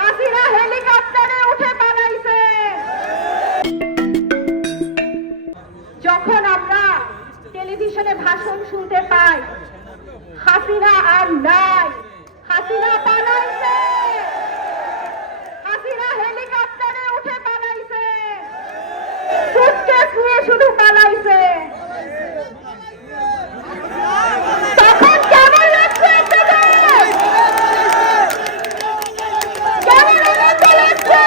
হাসিনা হেলিকপ্টারে উঠে পালাইছে। যখন আমরা টেলিভিশনে ভাষণ শুনতে পাই, হাসিনা আর নাই। হাসিনা পালাইছে। হাসিনা হেলিকপ্টারে উঠে পালাইছে। সুটকেস নিয়ে শুধু পালাইছে তখন কেমন লাগছে আপনাদের? কেমন আনন্দ লাগছে?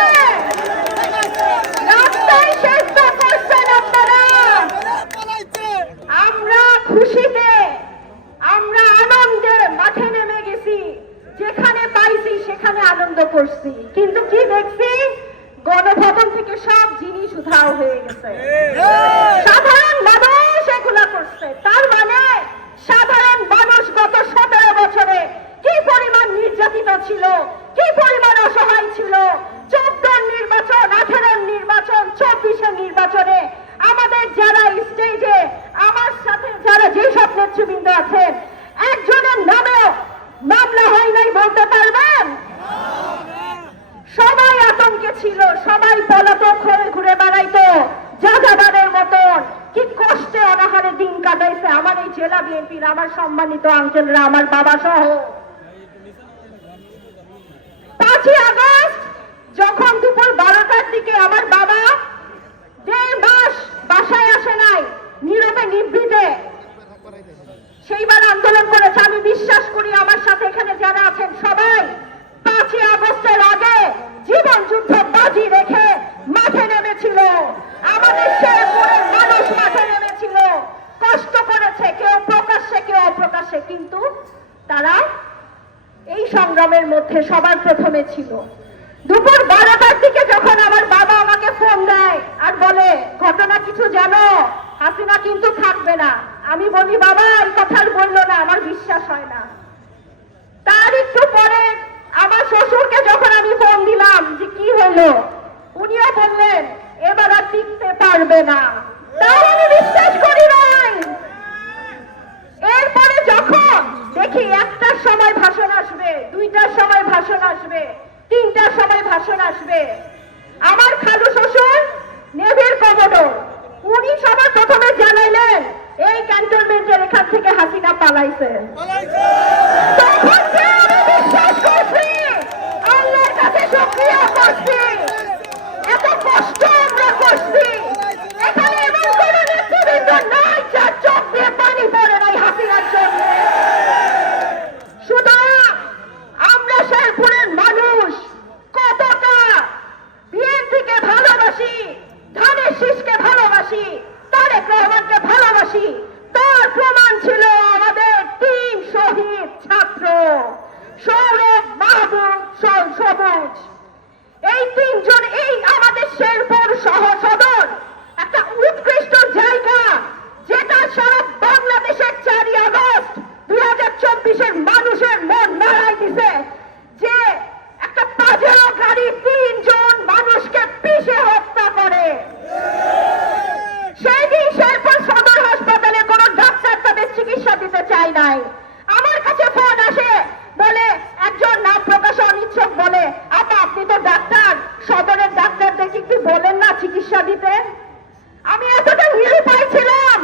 রাস্তায় শেষ তো করছেন আপনারা আমরা খুশিতে আমরা আনন্দে মাঠে নেমে গেছি যেখানে পাইছি সেখানে আনন্দ করছি। কিন্তু কি দেখছি? গণভবন থেকে সব জিনিস উধাও হয়ে গেছে। সাধারণ মানুষ এগুলা করছে। তার মানে সাধারণ মানুষ গত সতেরো বছরে কি পরিমাণ নির্যাতিত ছিল কি পরিমাণ অসহায় ছিল? চোদ্দ নির্বাচন আঠেরো নির্বাচন চব্বিশের নির্বাচনে আমাদের যারা স্টেজে আমার সাথে যারা যেসব নেতৃবৃন্দ আছেন ছিল, সবাই পলাতক হয়ে ঘুরে বেড়াইতো। যাযাবারের মতন। কি কষ্টে অনাহারে দিন কাটাইছে আমার এই জেলা বিএনপির, আমার সম্মানিত আঙ্কেলরা আমার বাবা সহ পাঁচই আগস্ট, যখন দুপুর বারোটার দিকে আমার বাবা দেড় মাস বাসায় আসে নাই, নীরবে নিভৃতে। সেইবার আন্দোলন করেছে, আমি বিশ্বাস করি আমার সাথে এখানে যারা আছেন সবাই। পাঁচই আগস্টের আগে জীবন যুদ্ধ বাজি রেখে মাঠে নেমেছিল। আমাদের শেরপুরের মানুষ মাঠে নেমেছিল। কষ্ট করেছে কেউ প্রকাশ্যে, কেউ অপ্রকাশ্যে, কিন্তু তারা এই সংগ্রামের মধ্যে সবার প্রথমে ছিল। দুপুর বারোটার দিকে যখন আমার বাবা আমাকে ফোন দেয় আর বলে, ঘটনা কিছু জানো? হাসিনা কিন্তু থাকবে না। আমি বলি, বাবা, এই কথা বলল না, আমার বিশ্বাস হয় না। তার একটু পরে শ্বশুরকে যখন আমি ফোন দিলাম যে কি হলো, উনিও বললেন, এবার আর টিকতে পারবে না। তাই আমি বিশ্বাস করি নাই। এরপরে যখন দেখি একটার সময় ভাষণ আসবে, দুইটার সময় ভাষণ আসবে, তিনটার সময় ভাষণ আসবে, আমার খালু শ্বশুর নেভির কমোডোর উনি সবার প্রথমে জানাইলেন, এই ক্যান্টনমেন্টের এখান থেকে হাসিনা পালাইছে তখন যে আমি বিশ্বাস করছি আল্লাহর কাছে শুকরিয়া করছি এত কষ্ট আমরা করছি এখানে এমন কোন নেতৃবৃন্দ নাই যার চোখ দিয়ে পানি পড়ে নাই হাসিনার জন্য সুতরাং আমরা শেরপুরের মানুষ কতটা বিএনপিকে ভালোবাসি ধানের শীষকে ভালোবাসি তারেক রহমানকে ভালোবাসি তার প্রমাণ ছিল আমাদের তিন শহীদ ছাত্র সৌরভ মাহবুব সল- সবুজ এই তিনজন এই আমাদের শেরপুর সহ সদর একটা উৎকৃষ্ট জায়গা যেটা সারা বাংলাদেশের চারই আগস্ট দুই হাজার চব্বিশের মানুষের মন নাড়াই দিছে যে একটা পাজেরো গাড়ি তিনজন মানুষকে পিষে হত্যা করে সেই দিন শেরপুর সদর হাসপাতালে কোনো ডাক্তার তাদের চিকিৎসা দিতে চায় নাই আমার কাছে ফোন আসে, বলে একজন নাম প্রকাশে অনিচ্ছক বলে, আপা, আপনি তো ডাক্তার, সদরের ডাক্তারদেরকে একটু বলেন না চিকিৎসা দিতে? আমি এতটা নিরুপায় ছিলাম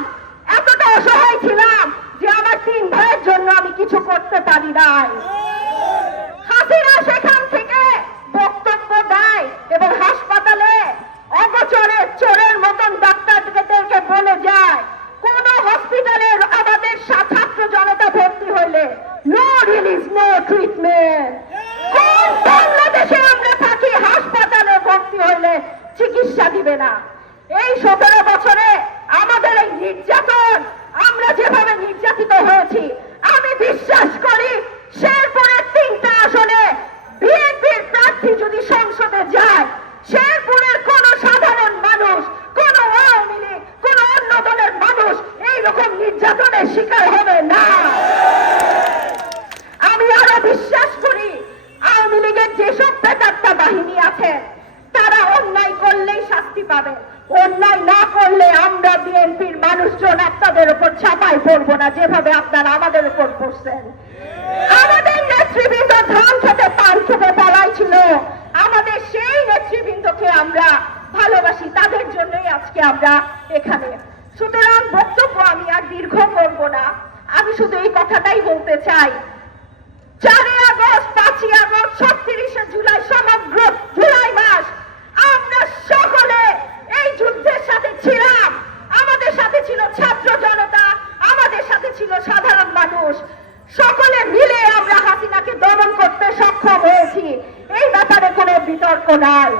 নির্যাতনের শিকার হবে না। আমি আরও বিশ্বাস করি, আওয়ামী লীগের যেসব প্রেতাত্মা বাহিনী আছে, তারা অন্যায় করলেই শাস্তি পাবে। অন্যায় না করলে আমরা বিএনপির মানুষজন আপনাদের উপর ছাপাই পড়ব না, যেভাবে আপনারা আমাদের উপর পড়ছেন। আমাদের নেতৃবৃন্দ ধান খেতে, পান খেতে বলাই ছিল। আমাদের সেই নেতৃবৃন্দকে আমরা ভালোবাসি, তাদের জন্যই আজকে আমরা এখানে চাই। চারই আগস্ট, পাঁচই আগস্ট, ছত্রিশে জুলাই, সমগ্র জুলাই মাস আমরা সকলে এই যুদ্ধের সাথে ছিলাম। আমাদের সাথে ছিল ছাত্র জনতা, আমাদের সাথে ছিল সাধারণ মানুষ। সকলে মিলে আমরা হাসিনাকে দমন করতে সক্ষম হয়েছি। এই ব্যাপারে কোনো বিতর্ক নাই।